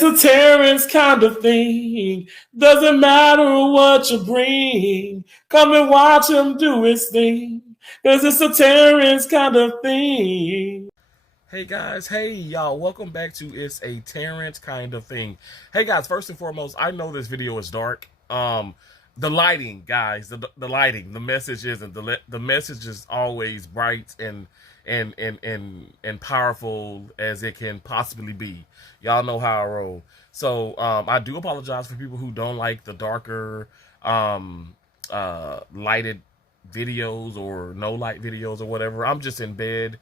It's a Terrence kind of thing. Doesn't matter what you bring. Come and watch him do his thing. Cause it's a Terrence kind of thing. Hey guys, hey y'all, welcome back to It's a Terrence Kind of Thing. Hey guys, first and foremost, I know this video is dark. The lighting, guys, the lighting, the message isn't. The message is always bright and powerful as it can possibly be. Y'all know how I roll. So I do apologize for people who don't like the darker lighted videos or no light videos or whatever. I'm just in bed.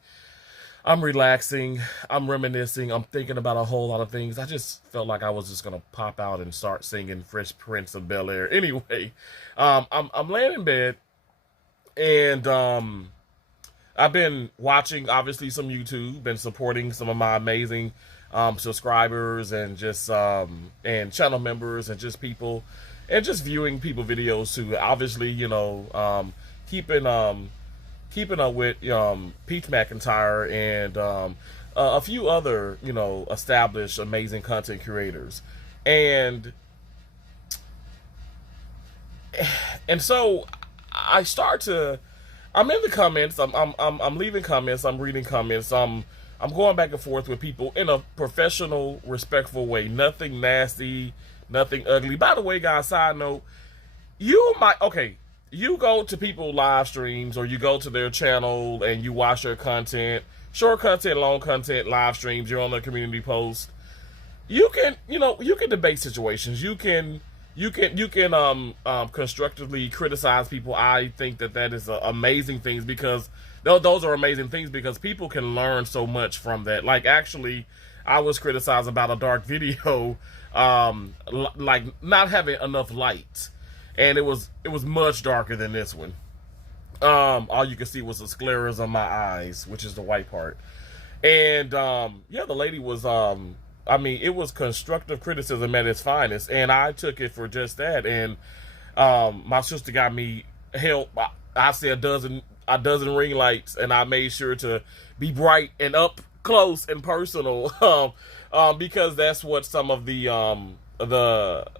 I'm relaxing, I'm reminiscing, I'm thinking about a whole lot of things. I just felt like I was just gonna pop out and start singing Fresh Prince of Bel-Air. Anyway, I'm laying in bed, and I've been watching obviously some YouTube, been supporting some of my amazing subscribers and just and channel members and just people, and just viewing people videos too. Obviously, keeping up with Peach McIntyre and a few other, established amazing content creators. And so I start to, I'm in the comments, I'm leaving comments, I'm reading comments, I'm going back and forth with people in a professional, respectful way. Nothing nasty, nothing ugly. By the way, guys, side note, you go to people live streams or you go to their channel and you watch their content, short content, long content, live streams, you're on their community post. You can debate situations. You can constructively criticize people. I think that is amazing things, because those are amazing things because people can learn so much from that. Like, actually, I was criticized about a dark video, like not having enough light. And it was much darker than this one. All you could see was the scleras on my eyes, which is the white part. And yeah, the lady was it was constructive criticism at its finest, and I took it for just that. And my sister got me help. I said a dozen ring lights, and I made sure to be bright and up close and personal, because that's what some of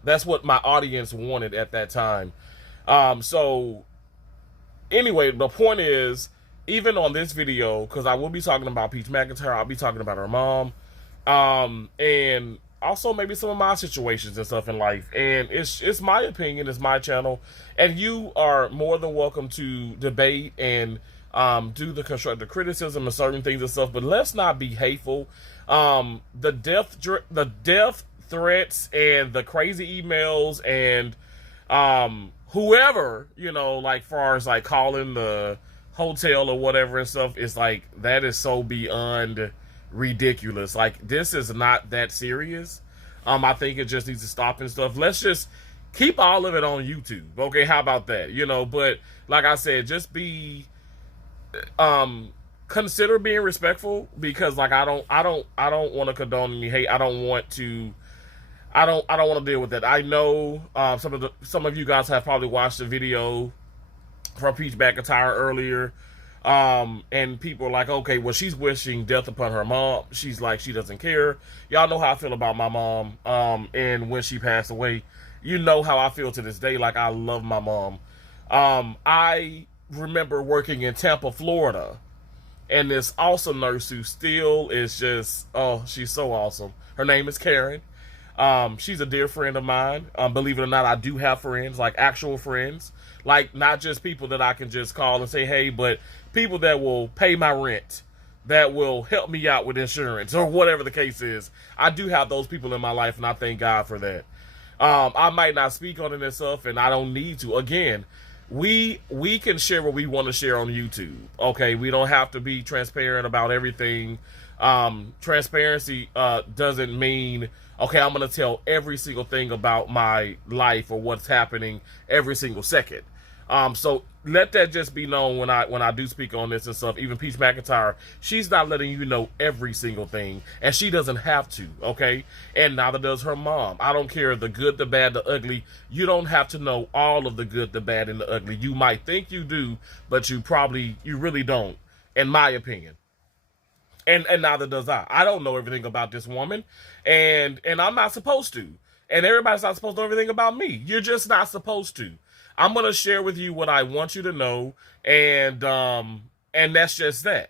that's what my audience wanted at that time. So anyway, the point is, even on this video, because I will be talking about Peach McIntyre, I'll be talking about her mom, and also maybe some of my situations and stuff in life. And it's my opinion, it's my channel, and you are more than welcome to debate and do the constructive criticism of certain things and stuff. But let's not be hateful. The death threats and the crazy emails and whoever, like far as like calling the hotel or whatever and stuff, is like, that is so beyond ridiculous. Like, this is not that serious. I think it just needs to stop and stuff. Let's just keep all of it on YouTube. Okay, how about that? But like I said, just be consider being respectful, because like I don't want to condone any hate. I don't want to deal with that. I know some of you guys have probably watched the video from Peach McIntyre earlier, and people are like, okay, well, she's wishing death upon her mom. She's like, she doesn't care. Y'all know how I feel about my mom, and when she passed away, you know how I feel to this day. Like, I love my mom. I remember working in Tampa, Florida, and this awesome nurse who still is just, oh, she's so awesome. Her name is Karen. She's a dear friend of mine. Believe it or not, I do have friends, like actual friends, like not just people that I can just call and say, hey, but people that will pay my rent, that will help me out with insurance or whatever the case is. I do have those people in my life, and I thank God for that. I might not speak on it and stuff, and I don't need to. Again, we can share what we want to share on YouTube. Okay, we don't have to be transparent about everything. Transparency doesn't mean, okay, I'm going to tell every single thing about my life or what's happening every single second. So let that just be known when I do speak on this and stuff. Even Peach McIntyre, she's not letting you know every single thing, and she doesn't have to, okay? And neither does her mom. I don't care the good, the bad, the ugly. You don't have to know all of the good, the bad, and the ugly. You might think you do, but you really don't, in my opinion. And neither does I. I don't know everything about this woman, and I'm not supposed to. And everybody's not supposed to know everything about me. You're just not supposed to. I'm gonna share with you what I want you to know, and that's just that.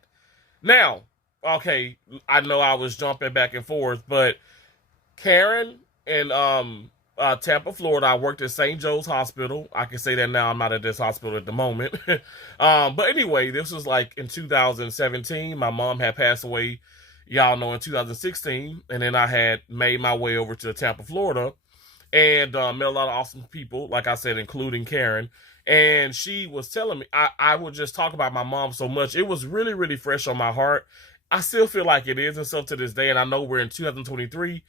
Now, okay, I know I was jumping back and forth, but Karen in Tampa, Florida. I worked at St. Joe's Hospital. I can say that now. I'm not at this hospital at the moment. But anyway, this was like in 2017. My mom had passed away, y'all know, in 2016. And then I had made my way over to Tampa, Florida, and met a lot of awesome people, like I said, including Karen. And she was telling me, I would just talk about my mom so much. It was really, really fresh on my heart. I still feel like it is and stuff to this day. And I know we're in 2023.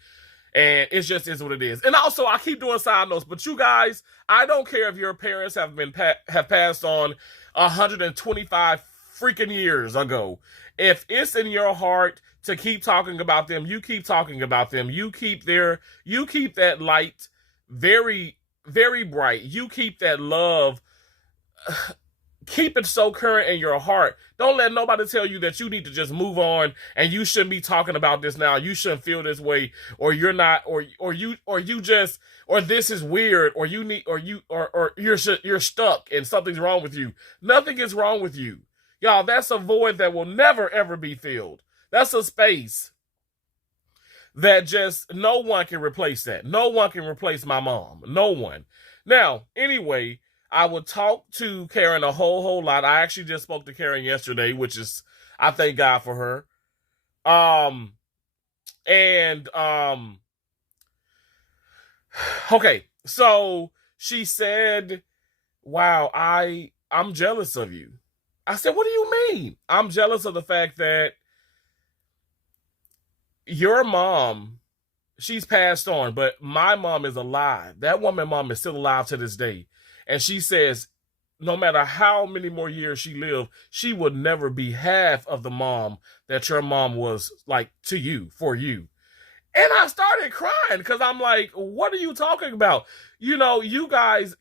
And it just is what it is. And also, I keep doing side notes, but you guys, I don't care if your parents have passed on 125 freaking years ago. If it's in your heart to keep talking about them, you keep talking about them. You keep that light very, very bright. You keep that love. Keep it so current in your heart. Don't let nobody tell you that you need to just move on and you shouldn't be talking about this now. You shouldn't feel this way, or you're not, or this is weird, or you're stuck and something's wrong with you. Nothing is wrong with you. Y'all, that's a void that will never ever be filled. That's a space that just no one can replace that. No one can replace my mom. No one. Now, anyway, I would talk to Karen a whole lot. I actually just spoke to Karen yesterday, which is, I thank God for her. Okay, so she said, wow, I'm jealous of you. I said, what do you mean? I'm jealous of the fact that your mom, she's passed on, but my mom is alive. That woman mom is still alive to this day. And she says, no matter how many more years she lived, she would never be half of the mom that your mom was like to you, for you. And I started crying because I'm like, what are you talking about? You know, you guys,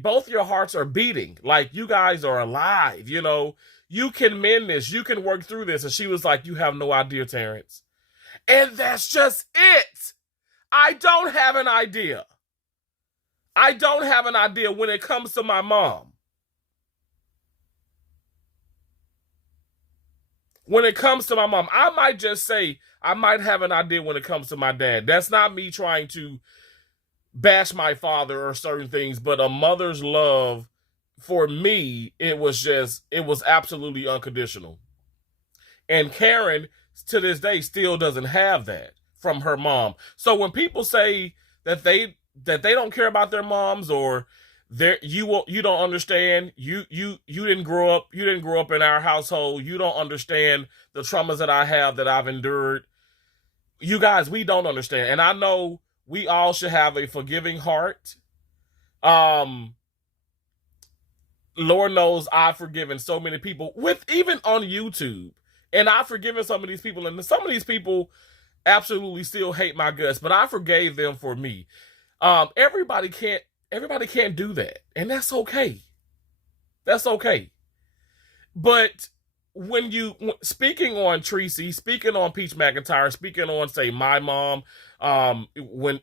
both your hearts are beating. Like, you guys are alive, you know. You can mend this. You can work through this. And she was like, you have no idea, Terrence. And that's just it. I don't have an idea. I don't have an idea when it comes to my mom. When it comes to my mom, I might just say I might have an idea when it comes to my dad. That's not me trying to bash my father or certain things, but a mother's love for me, it was absolutely unconditional. And Karen, to this day, still doesn't have that from her mom. So when people say that they don't care about their moms, or you don't understand, you didn't grow up in our household, you don't understand the traumas that I have, that I've endured. You guys, we don't understand. And I know we all should have a forgiving heart. Lord knows I've forgiven so many people, even on YouTube, and I've forgiven some of these people, and some of these people absolutely still hate my guts, but I forgave them for me. Everybody can't do that, and that's okay. That's okay. But when speaking on Tracy, speaking on Peach McIntyre, speaking on, say, my mom, when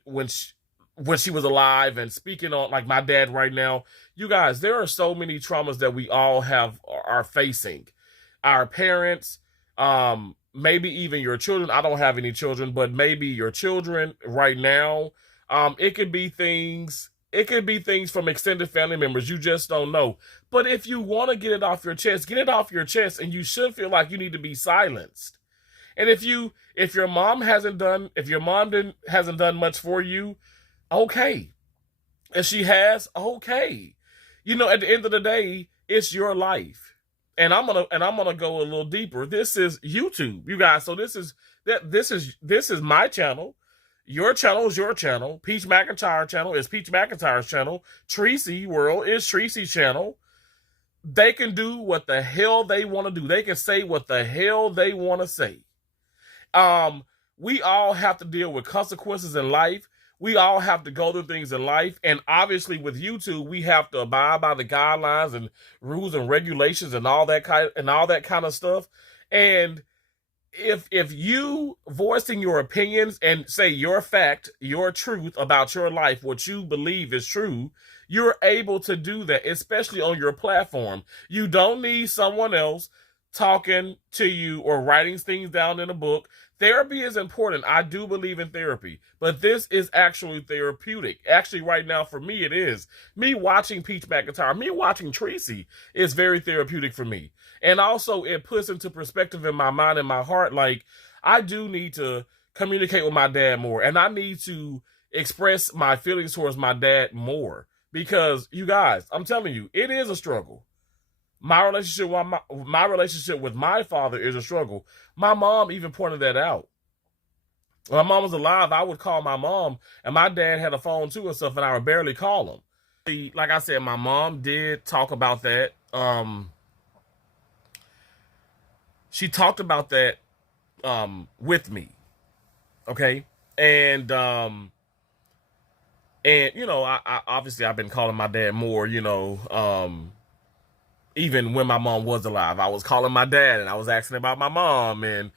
she was alive, and speaking on like my dad right now, you guys, there are so many traumas that we all are facing. Our parents, maybe even your children. I don't have any children, but maybe your children right now. It could be things from extended family members. You just don't know. But if you want to get it off your chest, get it off your chest, and you should feel like you need to be silenced. And if your mom hasn't done much for you, okay. If she has, okay. You know, at the end of the day, it's your life. And I'm gonna go a little deeper. This is YouTube, you guys. So this is my channel. Your channel is your channel. Peach McIntyre channel is Peach McIntyre's channel. Tracy World is Tracy's channel. They can do what the hell they want to do. They can say what the hell they want to say. We all have to deal with consequences in life. We all have to go through things in life. And obviously with YouTube, we have to abide by the guidelines and rules and regulations and all that kind of stuff. And if you voicing your opinions and say your fact, your truth about your life, what you believe is true, you're able to do that, especially on your platform. You don't need someone else talking to you or writing things down in a book. Therapy is important. I do believe in therapy, but this is actually therapeutic. Actually, right now for me, it is. Me watching Peach McIntyre, me watching Tracy is very therapeutic for me. And also, it puts into perspective in my mind and my heart, like, I do need to communicate with my dad more, and I need to express my feelings towards my dad more. Because, you guys, I'm telling you, it is a struggle. My relationship with my father is a struggle. My mom even pointed that out. When my mom was alive, I would call my mom, and my dad had a phone too and stuff, and I would barely call him. Like I said, my mom did talk about that. She talked about that with me. Okay? And you know, I obviously I've been calling my dad more, you know, even when my mom was alive. I was calling my dad and I was asking about my mom, and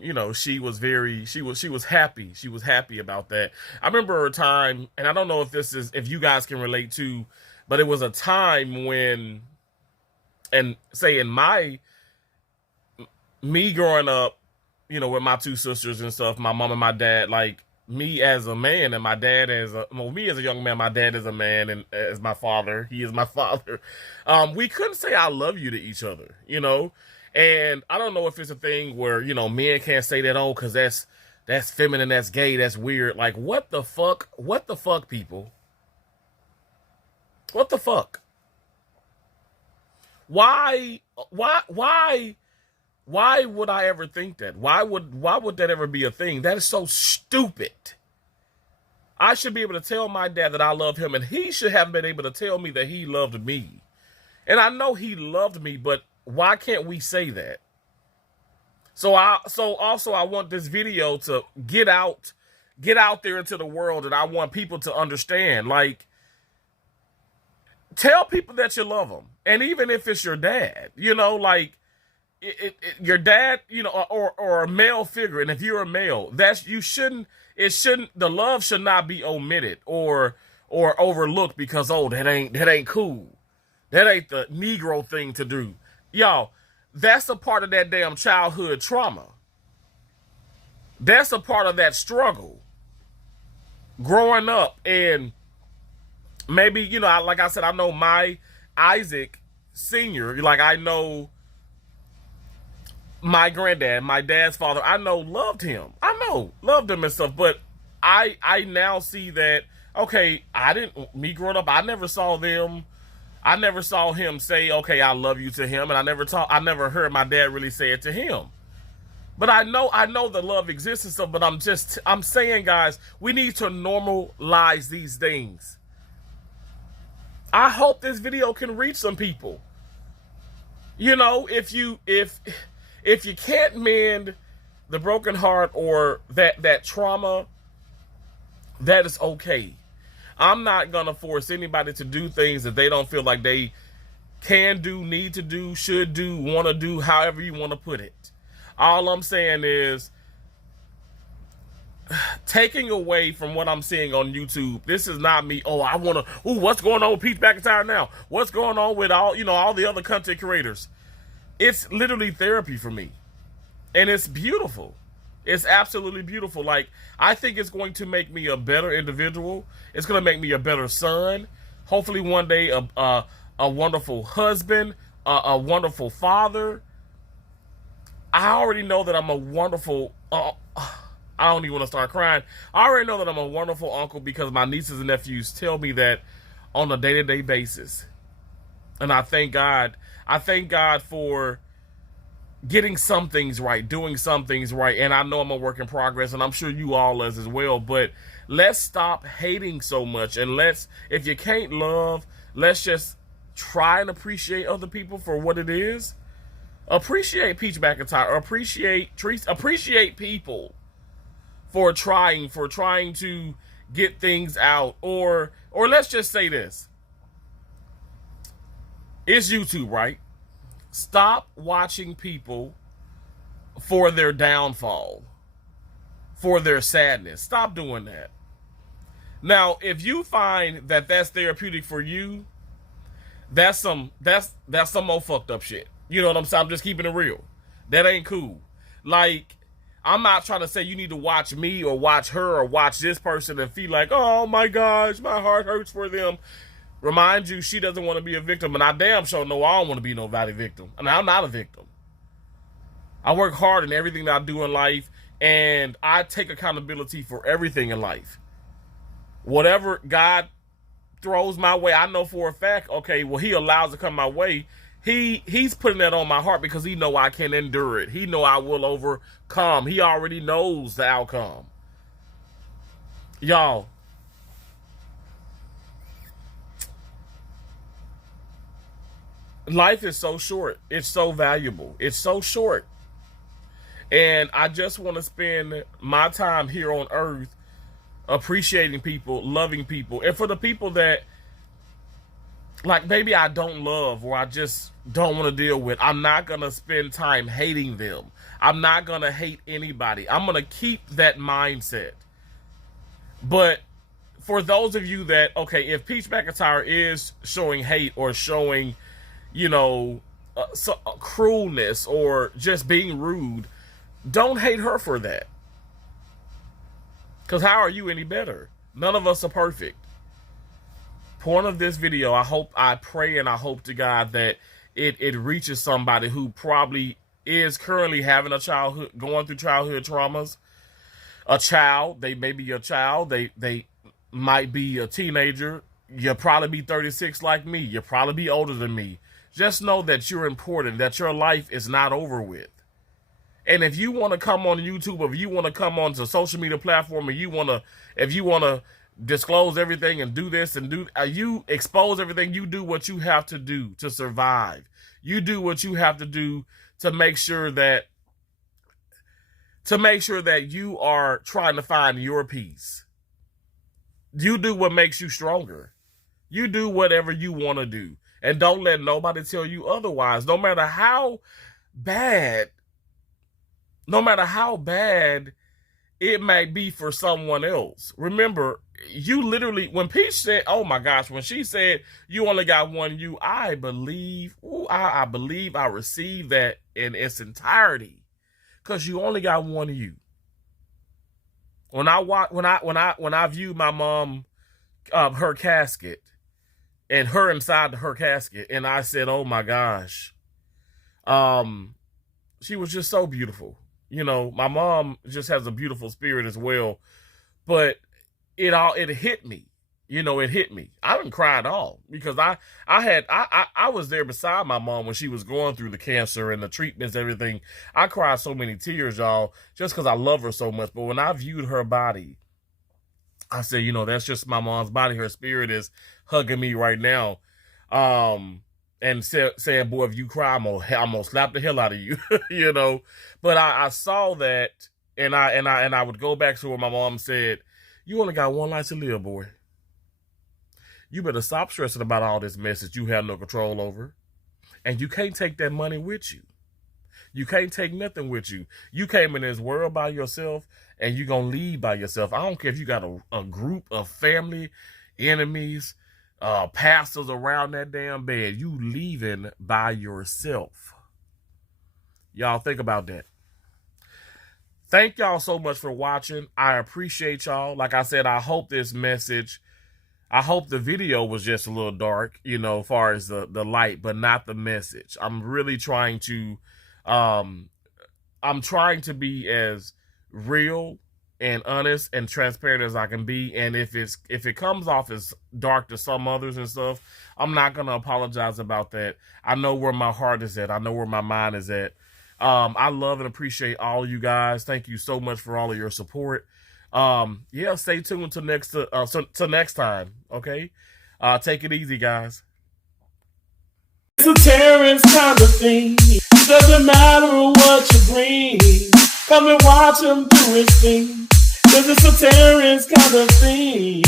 you know, she was happy. She was happy about that. I remember a time, and I don't know if you guys can relate to, but it was a time when, and say in me growing up, you know, with my two sisters and stuff, my mom and my dad, like, me as a man and my dad me as a young man, my dad is a man, and as my father, he is my father. We couldn't say I love you to each other, you know? And I don't know if it's a thing where, you know, men can't say that, oh, because that's feminine, that's gay, that's weird. Like, what the fuck, people? What the fuck? Why would I ever think that? Why would that ever be a thing? That is so stupid. I should be able to tell my dad that I love him, and he should have been able to tell me that he loved me. And I know he loved me, but why can't we say that? So also I want this video to get out there into the world, and I want people to understand, like, tell people that you love them. And even if it's your dad, you know, like, your dad, you know, or a male figure, and if you're a male, the love should not be omitted or overlooked because, oh, that ain't cool. That ain't the Negro thing to do. Y'all, that's a part of that damn childhood trauma. That's a part of that struggle. Growing up, and maybe, you know, like I said, I know my Isaac Sr., like, I know my granddad, my dad's father, I know loved him. Loved him and stuff. But I now see that, okay, me growing up, I never saw him say, okay, I love you to him. And I never heard my dad really say it to him. But I know the love exists and stuff, but I'm saying, guys, we need to normalize these things. I hope this video can reach some people. You know, if you can't mend the broken heart or that trauma, that is okay. I'm not going to force anybody to do things that they don't feel like they can do, need to do, should do, want to do, however you want to put it. All I'm saying is, taking away from what I'm seeing on YouTube, this is not me, what's going on with Peach McIntyre now? What's going on with all the other content creators? It's literally therapy for me. And it's beautiful. It's absolutely beautiful. Like, I think it's going to make me a better individual. It's going to make me a better son. Hopefully one day a wonderful husband, a wonderful father. I already know that I'm a wonderful... I don't even want to start crying. I already know that I'm a wonderful uncle because my nieces and nephews tell me that on a day-to-day basis. And I thank God. I thank God for getting some things right, doing some things right. And I know I'm a work in progress, and I'm sure you all as well. But let's stop hating so much. And if you can't love, let's just try and appreciate other people for what it is. Appreciate Peach McIntyre. Appreciate people for trying to get things out. Or let's just say this. It's YouTube, right? Stop watching people for their downfall, for their sadness. Stop doing that. Now, if you find that that's therapeutic for you, that's some more fucked up shit. You know what I'm saying? I'm just keeping it real. That ain't cool. Like, I'm not trying to say you need to watch me or watch her or watch this person and feel like, oh my gosh, my heart hurts for them. Remind you, she doesn't want to be a victim, and I damn sure know I don't want to be nobody victim. And I'm not a victim. I work hard in everything that I do in life, and I take accountability for everything in life. Whatever God throws my way, I know for a fact, okay, well, he allows it to come my way. He's putting that on my heart because he know I can endure it. He know I will overcome. He already knows the outcome. Y'all, life is so short. It's so valuable. It's so short. And I just want to spend my time here on earth appreciating people, loving people. And for the people that, like, maybe I don't love or I just don't want to deal with, I'm not going to spend time hating them. I'm not going to hate anybody. I'm going to keep that mindset. But for those of you that, okay, if Peach McIntyre is showing hate or showing, you know, cruelness or just being rude, don't hate her for that. Because how are you any better? None of us are perfect. Point of this video, I pray and I hope to God that it reaches somebody who probably is currently having a childhood, going through childhood traumas. A child, they may be a child, they might be a teenager. You'll probably be 36 like me. You'll probably be older than me. Just know that you're important, that your life is not over with. And if you want to come on YouTube, or if you want to come on to social media platform, and if you want to disclose everything and do this and you expose everything, you do what you have to do to survive. You do what you have to do to make sure that you are trying to find your peace. You do what makes you stronger. You do whatever you want to do. And don't let nobody tell you otherwise. No matter how bad it might be for someone else. Remember, you literally, when Peach said, oh my gosh, when she said you only got one you, I believe I received that in its entirety. Because you only got one of you. When I viewed my mom, her casket, and her inside her casket, and I said, oh my gosh, she was just so beautiful. You know, my mom just has a beautiful spirit as well, but it hit me. You know, it hit me. I didn't cry at all because I was there beside my mom when she was going through the cancer and the treatments, everything. I cried so many tears, y'all, just because I love her so much. But when I viewed her body, I said, you know, that's just my mom's body. Her spirit is hugging me right now. And saying, boy, if you cry, I'm gonna slap the hell out of you, you know. But I saw that, and I would go back to where my mom said, you only got one life to live, boy. You better stop stressing about all this mess that you have no control over. And you can't take that money with you. You can't take nothing with you. You came in this world by yourself, and you're going to leave by yourself. I don't care if you got a group of family, enemies, pastors around that damn bed. You leaving by yourself. Y'all think about that. Thank y'all so much for watching. I appreciate y'all. Like I said, I hope this message, I hope the video was just a little dark, you know, as far as the light, but not the message. I'm really trying to, I'm trying to be as real and honest and transparent as I can be. And if it comes off as dark to some others and stuff, I'm not going to apologize about that. I know where my heart is at. I know where my mind is at. I love and appreciate all of you guys. Thank you so much for all of your support. Yeah, stay tuned till next time. Okay. Take it easy, guys. It's a Terrence kind of thing. Doesn't matter what you bring. Come and watch him do his thing. 'Cause it's a Terrence kind of thing.